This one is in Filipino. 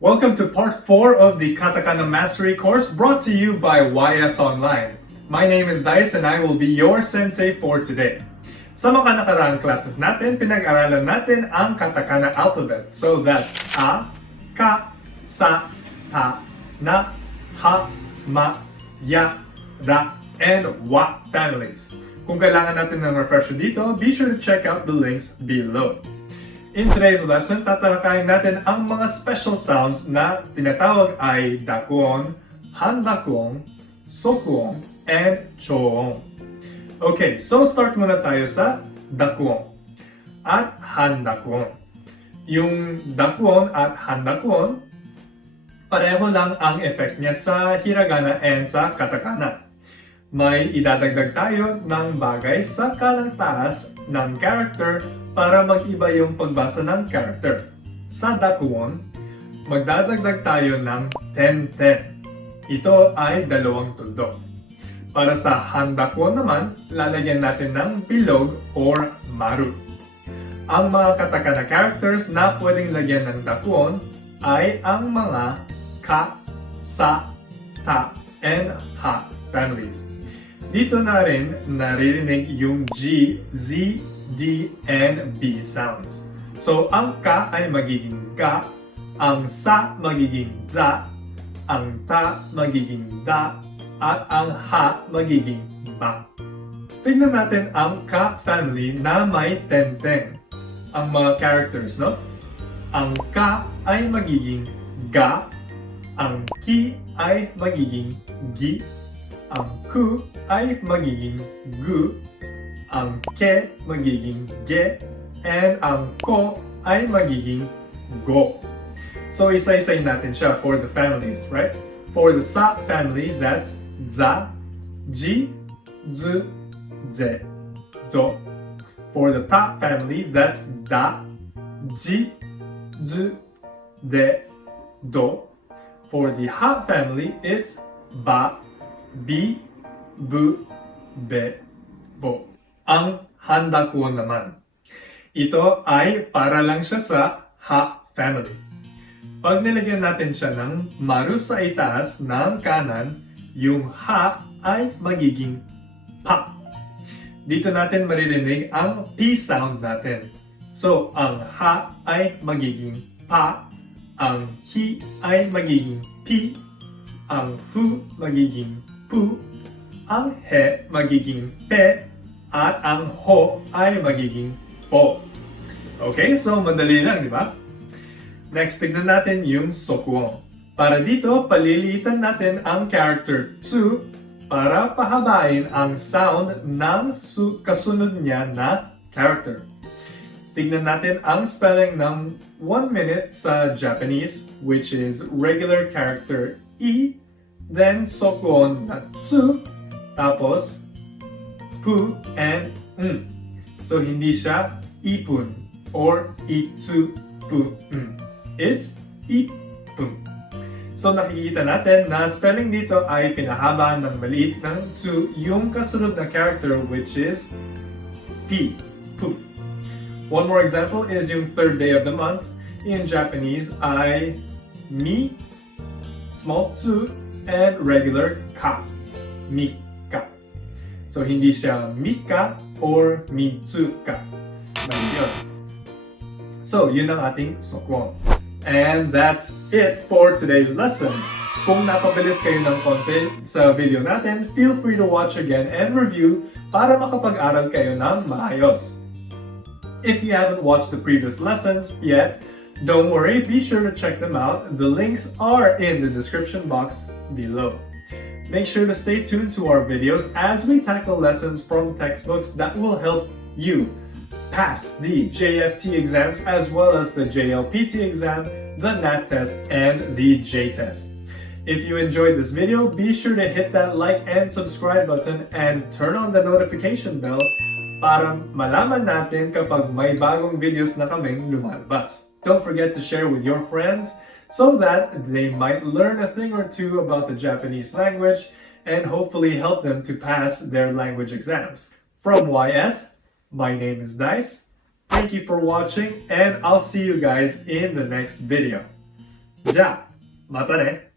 Welcome to part 4 of the Katakana Mastery course brought to you by YS Online. My name is Dice and I will be your sensei for today. Sa mga nakaraang classes natin, pinag-aralan natin ang Katakana alphabet. So that's A, Ka, Sa, Ta, Na, Ha, Ma, Ya, Ra, and Wa families. Kung kailangan natin ng refresher dito, be sure to check out the links below. In today's lesson, tatalakayin natin ang mga special sounds na tinatawag ay Dakuon, Handakuon, Sokuon, and choon. Okay, so start muna tayo sa Dakuon at Handakuon. Yung Dakuon at Handakuon, pareho lang ang effect niya sa Hiragana and sa Katakana. May idadagdag tayo ng bagay sa kanang taas ng character para mag-iba yung pagbasa ng character. Sa Dakuon, magdadagdag tayo ng 10-10. Ito ay 2 tuldok. Para sa Handakuon naman, lalagyan natin ng bilog or maru. Ang mga katakana characters na pwedeng lagyan ng Dakuon ay ang mga ka, sa, ta, and ha families. Dito na rin naririnig yung G, Z, D, and B sounds. So, ang ka ay magiging ka, ang sa magiging za, ang ta magiging da, at ang ha magiging ba. Tingnan natin ang ka family na may 10-10. Ang mga characters, no? Ang ka ay magiging ga, ang ki ay magiging gi, ang ku ay magiging gu, ang ke magiging ge, and ang ko ay magiging go. So isa-isay natin siya for the families, right? For the sa family, that's za, ji, zu, ze, zo. For the ta family, that's da, ji, zu, de, do. For the ha family, it's ba, bi, bu, be, bo. Ang Handakuon naman. Ito ay para lang siya sa ha family. Pag nilagyan natin siya ng maru sa itaas ng kanan, yung ha ay magiging pa. Dito natin maririnig ang P sound natin. So, ang ha ay magiging pa, ang hi ay magiging pi, ang fu magiging pu, ang he magiging pe, at ang ho ay magiging po. Okay, so madali lang, di ba? Next, tignan natin yung Sokuon. Para dito, paliliitan natin ang character tsu para pahabain ang sound ng kasunod niya na character. Tignan natin ang spelling ng 1 minute sa Japanese, which is regular character I, then Sokuon na tsu, tapos pu and n. So hindi siya ipun or itsu pu n. It's ipun. So nakikita natin na spelling dito ay pinahaba ng maliit ng tsu yung kasunod na character, which is p, pu. One more example is yung third day of the month. In Japanese ay mi, small tsu, and regular ka, mika. So hindi siya mika or mitsuka. Mali yun. So yun ang ating Sokuon. And that's it for today's lesson. Kung napabilis kayo ng konti sa video natin, feel free to watch again and review para makapag-aral kayo ng maayos. If you haven't watched the previous lessons yet, don't worry, be sure to check them out. The links are in the description box below. Make sure to stay tuned to our videos as we tackle lessons from textbooks that will help you pass the JFT exams as well as the JLPT exam, the NAT-Test, and the J-Test. If you enjoyed this video, be sure to hit that like and subscribe button and turn on the notification bell para malaman natin kapag may bagong videos na kaming lumalabas. Don't forget to share with your friends so that they might learn a thing or two about the Japanese language and hopefully help them to pass their language exams. From YS, my name is Dice. Thank you for watching, and I'll see you guys in the next video. じゃあ、またね。